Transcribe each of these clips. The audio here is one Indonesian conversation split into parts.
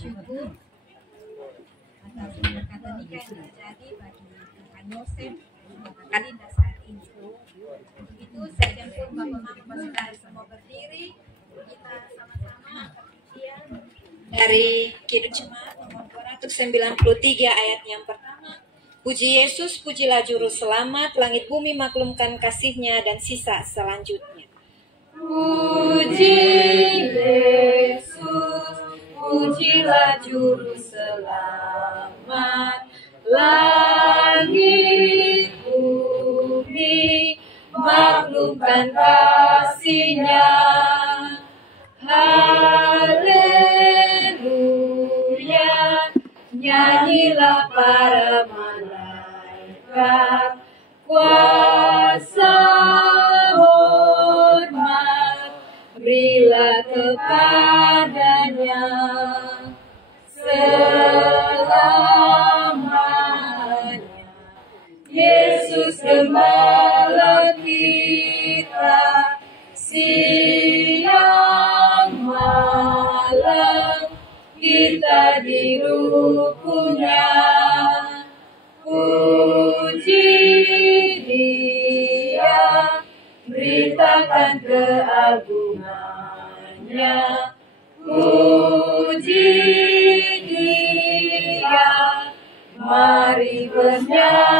bersyukur atas perkataan nikah yang terjadi bagi Kakak Yosef dan Kakak Linda saat ini. Untuk itu saya dan pun Bapak Mama saudara semua berdiri, kita sama-sama berpujian dari Kidung Jemaat nomor 293 ayat yang pertama. Puji Yesus, pujilah juru selamat, langit bumi maklumkan kasih-Nya dan sisa selanjutnya. Puji Yesus, pujilah juru selamat, langit bumi maklumkan kasih-Nya. Haleluya, nyanyilah para malaikat, kuasa hormat berilah kepadanya selamanya. Yesus gembala kita, siang malam kita di rukunnya. Puji Dia, beritakan keagungannya. Puji Dia, mari bernyanyilah.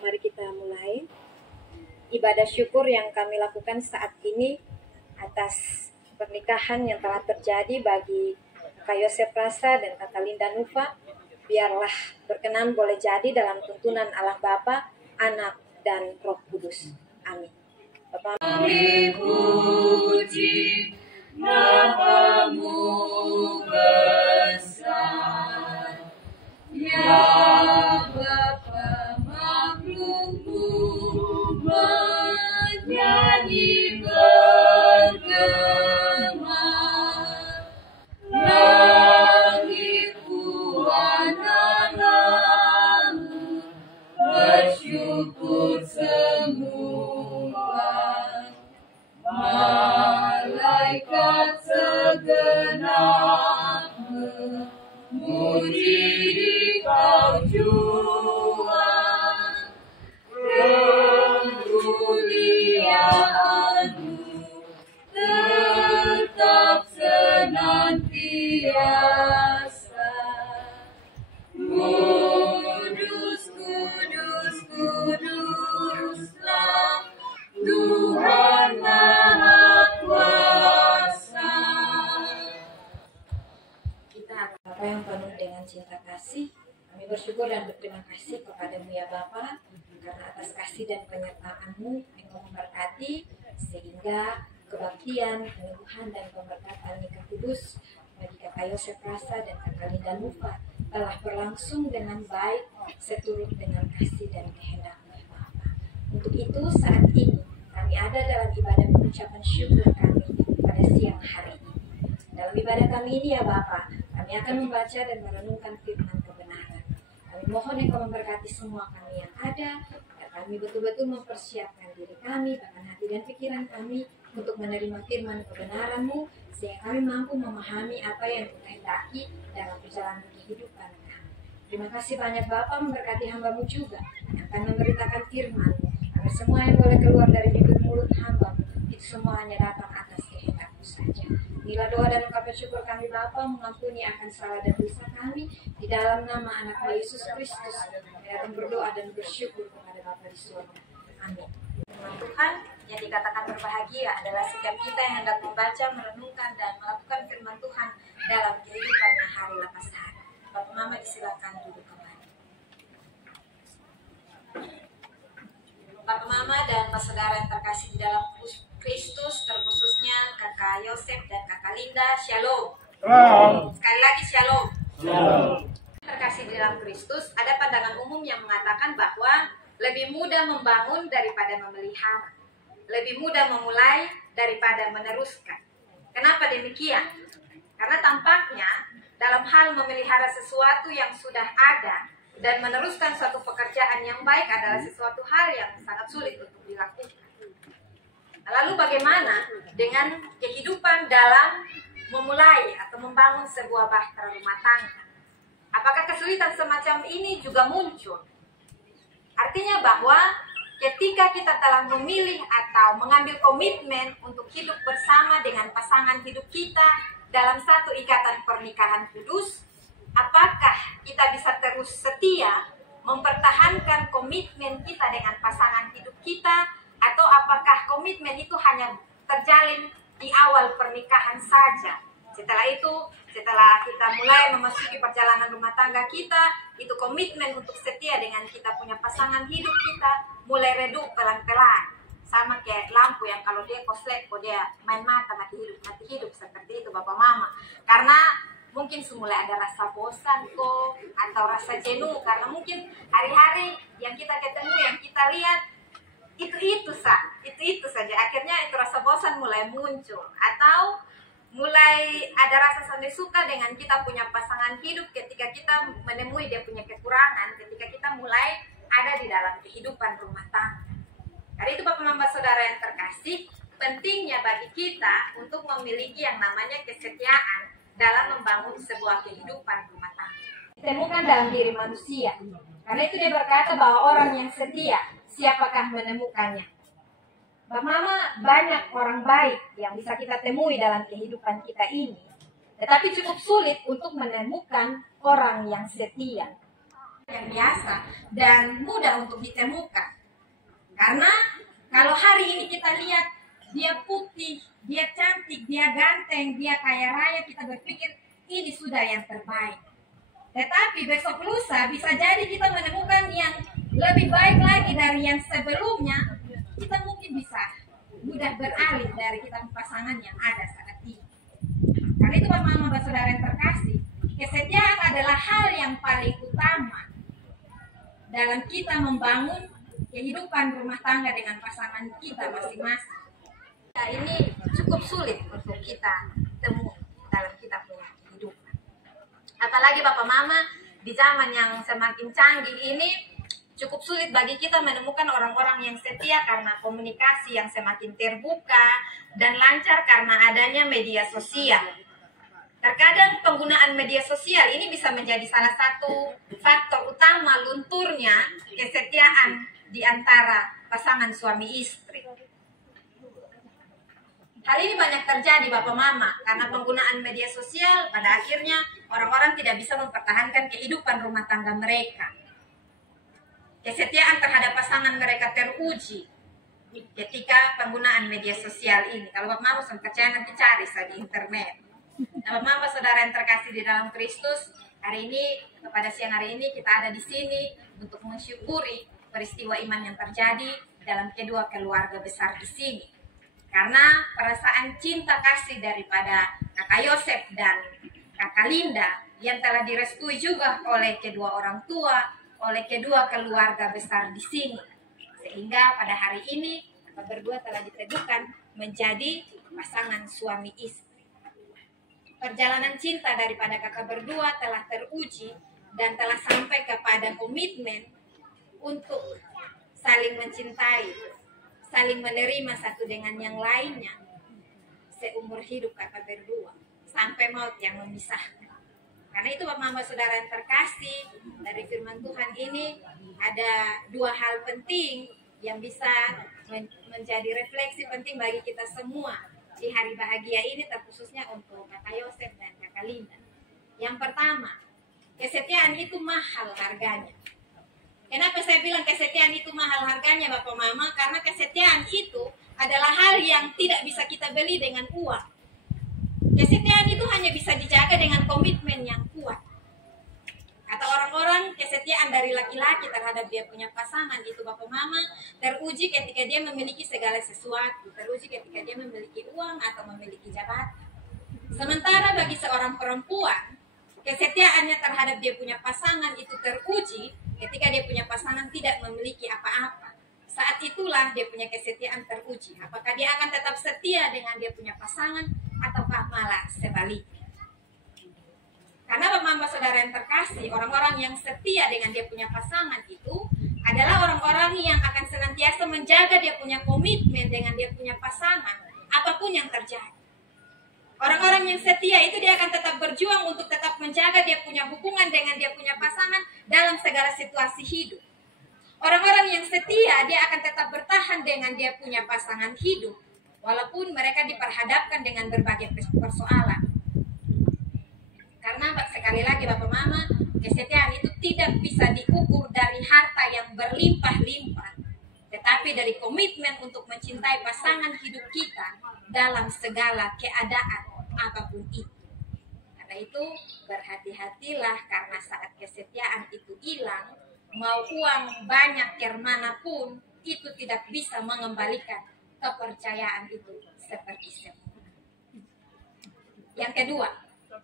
Mari kita mulai ibadah syukur yang kami lakukan saat ini atas pernikahan yang telah terjadi bagi Kakak Yosef Rasa dan Kakak Linda Nufa. Biarlah berkenan boleh jadi dalam tuntunan Allah Bapa, Anak, dan Roh Kudus. Amin. Bapak, kami puji nama-Mu besar, ya Bapa makhluk-Mu menyanyi bergema. Langit buana lalu bersyukur semua, malaikat segenap memuji Dikau jua. Kemuliaan-Mu tetap senantiasa. Kudus, kudus, kuduslah Tuhan Maha Kuasa. Kita Bapa yang penuh dengan cinta kasih, kami bersyukur dan berterima kasih kepada-Mu ya Bapa, karena atas kasih dan penyertaan-Mu Engkau memberkati sehingga kebaktian, penyembuhan dan pemberkatan nikah kudus bagi Kakak Yosef Rasa dan Kakak Linda Nufa telah berlangsung dengan baik seturut dengan kasih dan kehendak-Mu ya Bapa. Untuk itu saat ini kami ada dalam ibadah pengucapan syukur kami pada siang hari ini. Dalam ibadah kami ini ya Bapa, kami akan membaca dan merenungkan firman kebenaran. Kami mohon Engkau memberkati semua kami yang ada, agar kami betul-betul mempersiapkan diri kami, bahkan hati dan pikiran kami untuk menerima firman kebenaran-Mu, sehingga kami mampu memahami apa yang Kau kehendaki dalam perjalanan kehidupan kami. Terima kasih banyak Bapa, memberkati hamba-Mu juga yang akan memberitakan firman-Mu, agar semua yang boleh keluar dari bibir mulut hamba-Mu itu semua hanya datang atas kehendak-Mu saja. Inilah doa dan ungkapan syukur kami Bapa, mengampuni akan salah dan dosa kami di dalam nama Anak-Mu Yesus Kristus. Kami akan berdoa dan bersyukur kepada Bapa di surga. Amin. Firman Tuhan yang dikatakan berbahagia adalah setiap kita yang hendak membaca, merenungkan, dan melakukan firman Tuhan dalam kehidupannya hari lepas hari. Bapak Mama disilakan duduk kembali. Bapak Mama dan saudara yang terkasih di dalam Kristus, terkhususnya Kakak Yosef dan Kakak Linda, Shalom. Sekali lagi Shalom. Terkasih di dalam Kristus, ada pandangan umum yang mengatakan bahwa lebih mudah membangun daripada memelihara, lebih mudah memulai daripada meneruskan. Kenapa demikian? Karena tampaknya dalam hal memelihara sesuatu yang sudah ada dan meneruskan suatu pekerjaan yang baik adalah sesuatu hal yang sangat sulit untuk dilakukan. Lalu bagaimana dengan kehidupan dalam memulai atau membangun sebuah bahtera rumah tangga. Apakah kesulitan semacam ini juga muncul? Artinya bahwa ketika kita telah memilih atau mengambil komitmen untuk hidup bersama dengan pasangan hidup kita dalam satu ikatan pernikahan kudus, apakah kita bisa terus setia mempertahankan komitmen kita dengan pasangan hidup kita, atau apakah komitmen itu hanya terjalin di awal pernikahan saja? Setelah itu, setelah kita mulai memasuki perjalanan rumah tangga kita, itu komitmen untuk setia dengan kita punya pasangan hidup kita mulai redup pelan-pelan. Sama kayak lampu yang kalau dia koslek, dia main mata, mati hidup, seperti itu Bapak Mama. Karena mungkin semula ada rasa bosan kok, atau rasa jenuh, karena mungkin hari-hari yang kita ketemu, yang kita lihat, itu saja. Akhirnya itu rasa bosan mulai muncul, atau mulai ada rasa sampai suka dengan kita punya pasangan hidup ketika kita menemui dia punya kekurangan, ketika kita mulai ada di dalam kehidupan rumah tangga. Karena itu Bapak Mama Saudara yang terkasih, pentingnya bagi kita untuk memiliki yang namanya kesetiaan dalam membangun sebuah kehidupan rumah tangga. Ditemukan dalam diri manusia. Karena itu dia berkata bahwa orang yang setia, siapakah menemukannya? Bapak Mama, banyak orang baik yang bisa kita temui dalam kehidupan kita ini. Tetapi cukup sulit untuk menemukan orang yang setia, yang biasa dan mudah untuk ditemukan. Karena kalau hari ini kita lihat dia putih, dia cantik, dia ganteng, dia kaya raya, kita berpikir ini sudah yang terbaik. Tetapi besok lusa bisa jadi kita menemukan yang lebih baik lagi dari yang sebelumnya. Kita mungkin bisa mudah beralih dari kita pasangan yang ada saat ini. Karena itu Bapak Mama Saudara yang terkasih, kesetiaan adalah hal yang paling utama dalam kita membangun kehidupan rumah tangga dengan pasangan kita masing-masing. Nah, ini cukup sulit untuk kita temui dalam kita punya kehidupan. Apalagi Bapak Mama, di zaman yang semakin canggih ini, cukup sulit bagi kita menemukan orang-orang yang setia karena komunikasi yang semakin terbuka dan lancar karena adanya media sosial. Terkadang penggunaan media sosial ini bisa menjadi salah satu faktor utama lunturnya kesetiaan di antara pasangan suami istri. Hal ini banyak terjadi Bapak Mama karena penggunaan media sosial pada akhirnya orang-orang tidak bisa mempertahankan kehidupan rumah tangga mereka. Kesetiaan terhadap pasangan mereka teruji ketika penggunaan media sosial ini. Kalau Bapak Mama percaya nanti cari di internet. Bapak Mama Saudara yang terkasih di dalam Kristus, hari ini pada siang hari ini kita ada di sini untuk mensyukuri peristiwa iman yang terjadi dalam kedua keluarga besar di sini. Karena perasaan cinta kasih daripada Kakak Yosef dan Kakak Linda yang telah direstui juga oleh kedua orang tua, oleh kedua keluarga besar di sini, sehingga pada hari ini mereka berdua telah diteguhkan menjadi pasangan suami istri. Perjalanan cinta daripada kakak berdua telah teruji dan telah sampai kepada komitmen untuk saling mencintai, saling menerima satu dengan yang lainnya seumur hidup kakak berdua sampai maut yang memisahkan. Karena itu Bapak Mama Saudara yang terkasih, dari firman Tuhan ini ada dua hal penting yang bisa menjadi refleksi penting bagi kita semua di hari bahagia ini, terkhususnya untuk Kakak Yosef dan Kakak Linda. Yang pertama, kesetiaan itu mahal harganya. Kenapa saya bilang kesetiaan itu mahal harganya Bapak Mama? Karena kesetiaan itu adalah hal yang tidak bisa kita beli dengan uang. Kesetiaan itu hanya bisa dijaga dengan komitmen yang kuat. Kata orang-orang, kesetiaan dari laki-laki terhadap dia punya pasangan itu Bapak Mama teruji ketika dia memiliki segala sesuatu, teruji ketika dia memiliki uang atau memiliki jabatan. Sementara bagi seorang perempuan, kesetiaannya terhadap dia punya pasangan itu teruji ketika dia punya pasangan tidak memiliki apa-apa. Saat itulah dia punya kesetiaan teruji. Apakah dia akan tetap setia dengan dia punya pasangan ataukah malah sebaliknya? Karena Bapak Mama Saudara yang terkasih, orang-orang yang setia dengan dia punya pasangan itu adalah orang-orang yang akan senantiasa menjaga dia punya komitmen dengan dia punya pasangan apapun yang terjadi. Orang-orang yang setia itu dia akan tetap berjuang untuk tetap menjaga dia punya hubungan dengan dia punya pasangan dalam segala situasi hidup. Orang-orang yang setia dia akan tetap bertahan dengan dia punya pasangan hidup walaupun mereka diperhadapkan dengan berbagai persoalan. Karena sekali lagi Bapak Mama, kesetiaan itu tidak bisa diukur dari harta yang berlimpah-limpah, tetapi dari komitmen untuk mencintai pasangan hidup kita dalam segala keadaan apapun itu. Karena itu berhati-hatilah, karena saat kesetiaan itu hilang, mau uang banyak kemanapun, itu tidak bisa mengembalikan kepercayaan itu seperti semula. Yang kedua,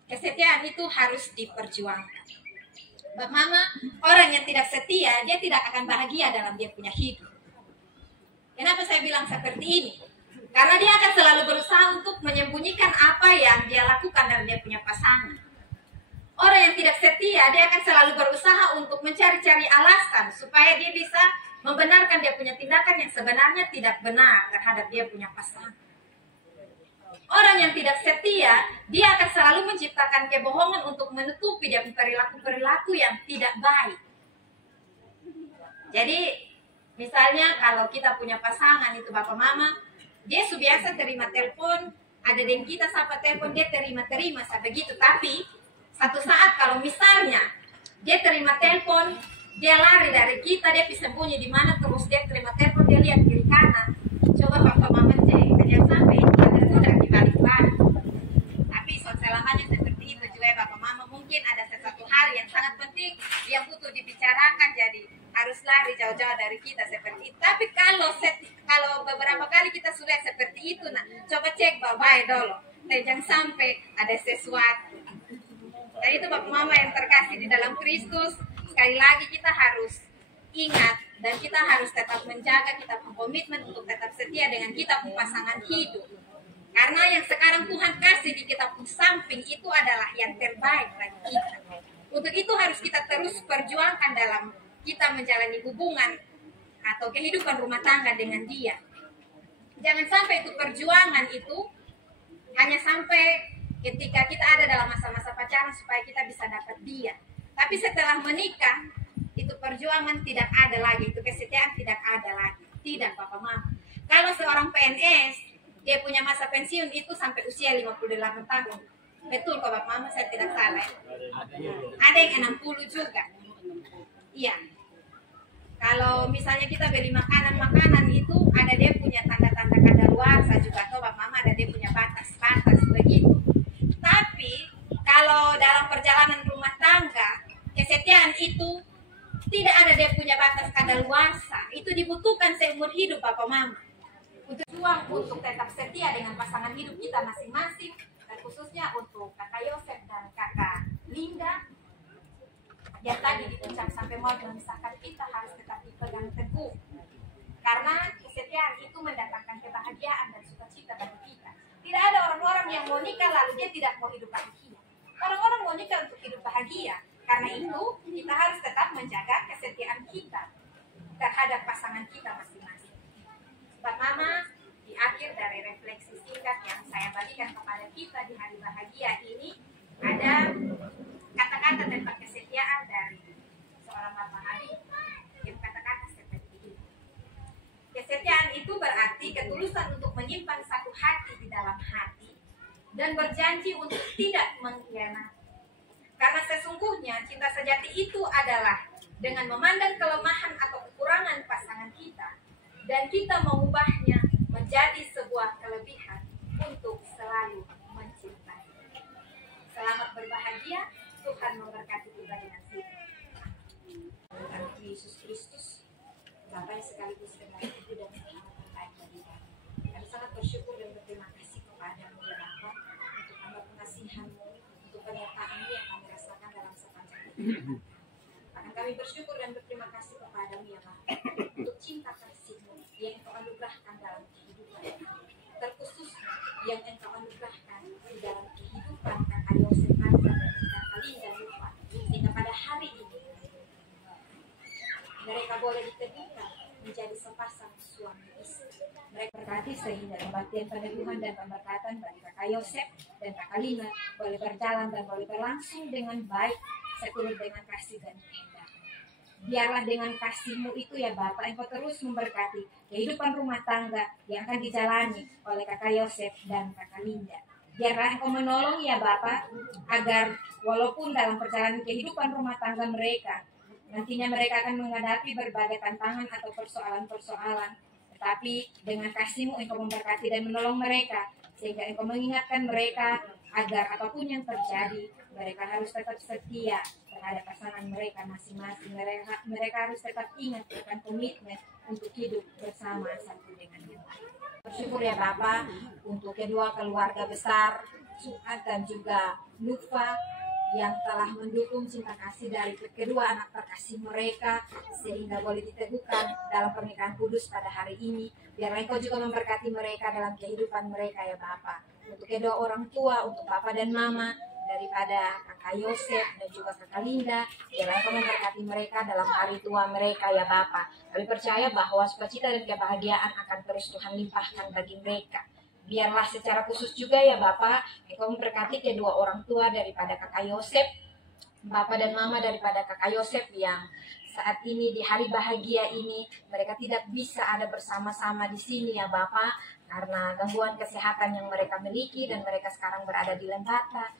kesetiaan itu harus diperjuangkan. Bapak Mama, orang yang tidak setia, dia tidak akan bahagia dalam dia punya hidup. Kenapa saya bilang seperti ini? Karena dia akan selalu berusaha untuk menyembunyikan apa yang dia lakukan dalam dia punya pasangan. Orang yang tidak setia, dia akan selalu berusaha untuk mencari-cari alasan supaya dia bisa membenarkan dia punya tindakan yang sebenarnya tidak benar terhadap dia punya pasangan. Orang yang tidak setia, dia akan selalu menciptakan kebohongan untuk menutupi dia perilaku-perilaku yang tidak baik. Jadi, misalnya kalau kita punya pasangan itu Bapak Mama, dia biasa terima telepon, ada yang kita sapa telepon, dia terima-terima begitu. Tapi, satu saat kalau misalnya dia terima telepon, dia lari dari kita, dia bisa sembunyi di mana, terus dia terima telepon, dia lihat kiri kanan. Coba Bapak Mama cek, jangan sampai ada sudah dibalik lagi. Tapi selamanya seperti itu juga Bapak Mama, mungkin ada sesuatu hal yang sangat penting yang butuh dibicarakan, jadi harus lari jauh-jauh dari kita seperti itu. Tapi kalau beberapa kali kita sudah seperti itu, nah coba cek baik-baik dulu, jangan sampai ada sesuatu. Dan itu Bapak Mama yang terkasih di dalam Kristus, sekali lagi kita harus ingat dan kita harus tetap menjaga, kita berkomitmen untuk tetap setia dengan kita pasangan hidup. Karena yang sekarang Tuhan kasih di kita pun samping itu adalah yang terbaik bagi kita. Untuk itu harus kita terus perjuangkan dalam kita menjalani hubungan atau kehidupan rumah tangga dengan dia. Jangan sampai itu perjuangan itu hanya sampai ketika kita ada dalam masa-masa pacaran supaya kita bisa dapat dia. Tapi setelah menikah, itu perjuangan tidak ada lagi, itu kesetiaan tidak ada lagi. Tidak Bapak Mama. Kalau seorang PNS, dia punya masa pensiun itu sampai usia 58 tahun. Betul kok Bapak Mama, saya tidak salah. Ada yang 60 juga. Iya. Kalau misalnya kita beli makanan itu ada dia punya tanda-tanda kadaluarsa juga, atau Bapak Mama ada dia punya batas-batas begitu. Tapi kalau dalam perjalanan rumah tangga, kesetiaan itu tidak ada dia punya batas kadaluarsa. Itu dibutuhkan seumur hidup Bapak Mama. Untuk juang untuk tetap setia dengan pasangan hidup kita masing-masing, dan khususnya untuk Kakak Yosef dan Kakak Linda yang tadi diucap sampai mau memisahkan kita harus tetap dipegang teguh. Karena kesetiaan itu mendatangkan kebahagiaan dan sukacita bagi kita. Tidak ada orang-orang yang mau nikah lalu dia tidak mau hidup bahagia. Orang-orang mau nikah untuk hidup bahagia. Karena itu kita harus tetap menjaga kesetiaan kita terhadap pasangan kita masing-masing. Sobat Mama, di akhir dari refleksi singkat yang saya bagikan kepada kita di hari bahagia ini, ada kata-kata tentang kesetiaan dari seorang Bapak Habib yang kata-kata seperti ini. Kesetiaan itu berarti ketulusan untuk menyimpan satu hati di dalam hati dan berjanji untuk tidak mengkhianati. Karena sesungguhnya cinta sejati itu adalah dengan memandang kelemahan atau kekurangan pasangan kita dan kita mengubahnya menjadi sebuah kelebihan untuk selalu mencintai. Selamat berbahagia, Tuhan memberkati kita dengan sini. Tuhan Yesus Kristus, Bapa yang sekaligus dengan Ibu dan sahabat terbaik bagi kami. Kami sangat bersyukur dan berterima kasih kepada-Mu ya Bapa untuk amat pengasihan-Mu, untuk penyertaan-Mu yang kami rasakan dalam sepanjang hidup. Akan kami bersyukur dan berterima kasih kepada-Mu ya Bapa untuk cinta kasih-Mu yang Engkau anugerahkan dalam kehidupan kami, terkhusus yang Engkau anugerahkan di dalam kehidupan Kakak Yosef dan Kakak Linda Lupa, sehingga pada hari ini mereka boleh diteguhkan menjadi sepasang suami istri. Mereka berkati sehingga kebaktian perhatian peneguhan dan pemberkatan bagi kakak Yosef dan kakak Lina boleh berjalan dan boleh berlangsung dengan baik seturut dengan kasih dan kehendak. Biarlah dengan kasih-Mu itu ya Bapa, Engkau terus memberkati kehidupan rumah tangga yang akan dijalani oleh kakak Yosef dan kakak Linda. Biarlah Engkau menolong ya Bapa, agar walaupun dalam perjalanan kehidupan rumah tangga mereka, nantinya mereka akan menghadapi berbagai tantangan atau persoalan-persoalan, tetapi dengan kasih-Mu Engkau memberkati dan menolong mereka, sehingga Engkau mengingatkan mereka agar apapun yang terjadi, mereka harus tetap setia terhadap pasangan mereka masing-masing. Mereka harus tetap ingat akan komitmen untuk hidup bersama satu dengan yang lain. Bersyukur ya Bapa untuk kedua keluarga besar, Suat dan juga Nufa, yang telah mendukung cinta kasih dari kedua anak terkasih mereka sehingga boleh diteguhkan dalam pernikahan kudus pada hari ini. Biarlah Engkau juga memberkati mereka dalam kehidupan mereka ya Bapa. Untuk kedua orang tua, untuk Papa dan Mama, daripada kakak Yosef dan juga kakak Linda, biarlah Engkau memberkati mereka dalam hari tua mereka ya Bapa. Kami percaya bahwa sukacita dan kebahagiaan akan terus Tuhan limpahkan bagi mereka. Biarlah secara khusus juga ya Bapak, Engkau memberkati kedua orang tua daripada kakak Yosef, Bapak dan Mama daripada kakak Yosef yang saat ini di hari bahagia ini mereka tidak bisa ada bersama-sama di sini ya Bapak, karena gangguan kesehatan yang mereka miliki dan mereka sekarang berada di Lembata.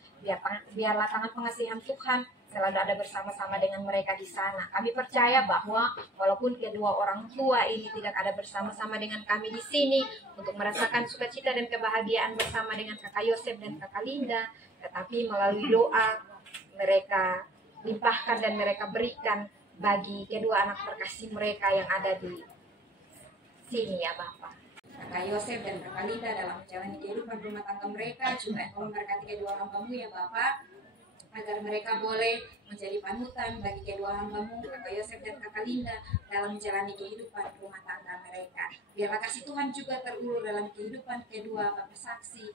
Biarlah tangan pengasihan Tuhan selalu ada bersama-sama dengan mereka di sana. Kami percaya bahwa walaupun kedua orang tua ini tidak ada bersama-sama dengan kami di sini untuk merasakan sukacita dan kebahagiaan bersama dengan kakak Yosef dan kakak Linda, tetapi melalui doa mereka limpahkan dan mereka berikan bagi kedua anak terkasih mereka yang ada di sini ya Bapak. Kakak Yosef dan kakak Linda dalam menjalani kehidupan rumah tangga mereka, juga Engkau memberkati kedua hamba-Mu ya Bapak, agar mereka boleh menjadi panutan bagi kedua hamba-Mu, kakak Yosef dan kakak Linda, dalam menjalani kehidupan rumah tangga mereka. Biarlah kasih Tuhan juga terulur dalam kehidupan kedua Bapak saksi,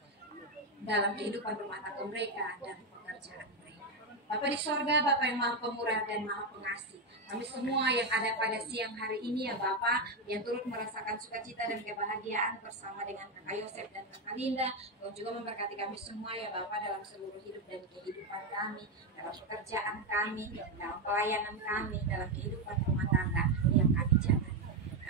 dalam kehidupan rumah tangga mereka dan pekerjaan mereka. Bapa di sorga, Bapa yang maha pemurah dan maha pengasih, kami semua yang ada pada siang hari ini ya Bapa, yang turut merasakan sukacita dan kebahagiaan bersama dengan kakak Yosef dan kakak Linda, Tuhan juga memberkati kami semua ya Bapa dalam seluruh hidup dan kehidupan kami, dalam pekerjaan kami, dalam pelayanan kami, dalam kehidupan rumah tangga yang kami jalani.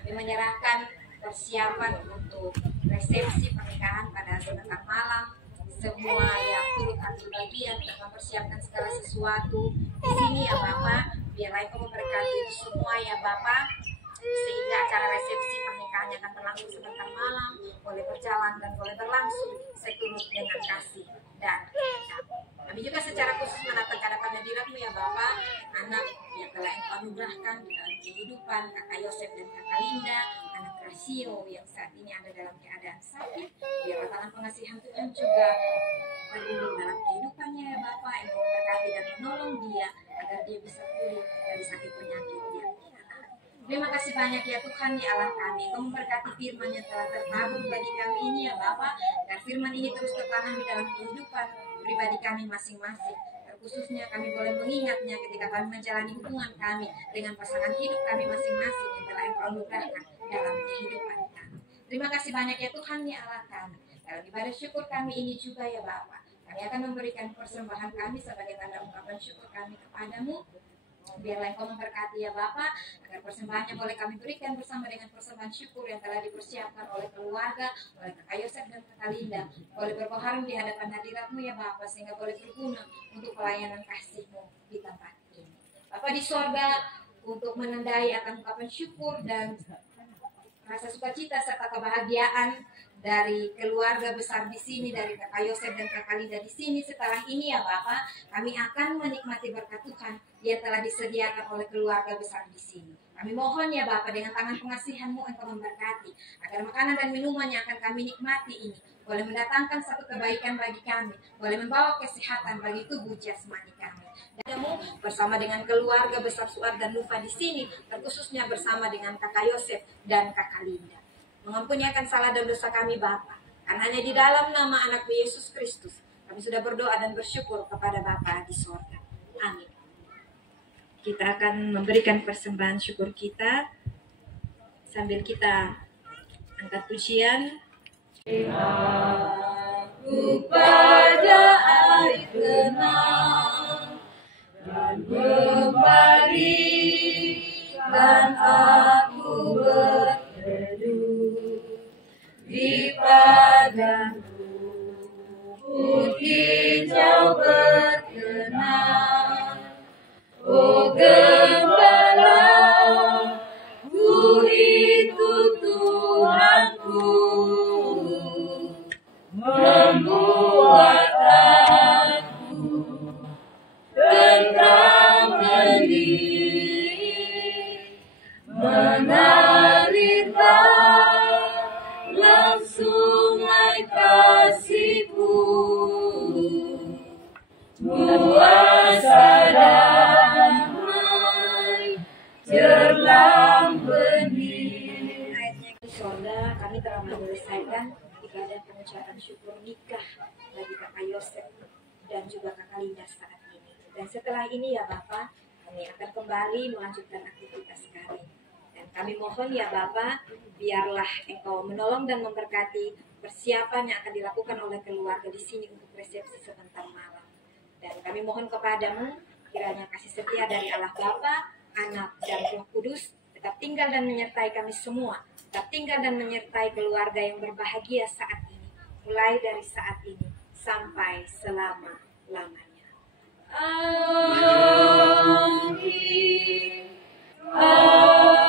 Kami menyerahkan persiapan untuk resepsi pernikahan pada sebentar malam, semua yang turut ambil bagian untuk mempersiapkan segala sesuatu di sini ya Bapak. Biarlah Engkau memberkati semua ya Bapak, sehingga acara resepsi pernikahannya akan berlangsung sebentar malam, boleh berjalan dan boleh berlangsung seturut dengan kasih dan kehendak. Kami juga secara khusus menatap hadapan hadirat-Mu ya Bapak, anak yang telah Engkau anugerahkan di dalam kehidupan kakak Yosef dan kakak Linda, anak Rasio yang saat ini ada dalam keadaan sakit. Biarlah tangan pengasihan Tuhan juga berulur dalam kehidupannya ya Bapak, Engkau memberkati dan menolong dia agar dia bisa pulih dari sakit penyakit yang dia alami. Terima kasih banyak ya Tuhan ya Allah kami, Engkau memberkati firman yang telah tertabur bagi kami ini ya Bapak, dan firman ini terus tertanam di dalam kehidupan pribadi kami masing-masing. Khususnya kami boleh mengingatnya ketika kami menjalani hubungan kami dengan pasangan hidup kami masing-masing yang telah Engkau anugerahkan dalam kehidupan kami. Terima kasih banyak ya Tuhan ya Allah kami. Dalam ibadah syukur kami ini juga ya Bapa, kami akan memberikan persembahan kami sebagai tanda ungkapan syukur kami kepadamu. Biarlah Engkau memberkati ya Bapa, agar persembahannya boleh kami berikan bersama dengan persembahan syukur yang telah dipersiapkan oleh keluarga, oleh kakak Yosef dan kakak Linda, boleh berbaharum di hadapan hadirat-Mu ya Bapa, sehingga boleh berguna untuk pelayanan kasih-Mu di tempat ini. Bapa di sorga, untuk menandai akan ungkapan syukur dan rasa sukacita serta kebahagiaan dari keluarga besar di sini, dari kakak Yosef dan kakak Linda di sini setelah ini ya Bapak, kami akan menikmati berkat Tuhan yang telah disediakan oleh keluarga besar di sini. Kami mohon ya Bapak, dengan tangan pengasihan-Mu Engkau memberkati, agar makanan dan minuman yang akan kami nikmati ini boleh mendatangkan satu kebaikan bagi kami, boleh membawa kesehatan bagi tubuh jasmani kami. Dan Kamu bersama dengan keluarga besar Suat dan Nufa di sini, terkhususnya bersama dengan kakak Yosef dan kakak Linda. Mengampuni akan salah dan dosa kami Bapa, karena hanya di dalam nama anak Yesus Kristus kami sudah berdoa dan bersyukur kepada Bapa di sorga. Amin. Kita akan memberikan persembahan syukur kita sambil kita angkat pujian. Aku pada air tenang dan memberikan aku berteduh di padang rumput hijau bertenang. Oh gembala, ku itu Tuhanku, membuat aku tentram hening, mengalir dalam sungai kasih-Mu, kuasa damai jelang benih. Ayatnya di sorga, kami telah menyelesaikan ibadah pengucapan syukur nikah bagi Kakak Yosef dan juga Kakak Linda saat ini. Dan setelah ini ya Bapak, kami akan kembali melanjutkan aktivitas kami. Dan kami mohon ya Bapak, biarlah Engkau menolong dan memberkati persiapan yang akan dilakukan oleh keluarga di sini untuk resepsi sebentar malam. Dan kami mohon kepadamu, kiranya kasih setia dari Allah Bapa, Anak, dan Roh Kudus tetap tinggal dan menyertai kami semua, tetap tinggal dan menyertai keluarga yang berbahagia saat ini, mulai dari saat ini sampai selama-lamanya. Amin. Amin.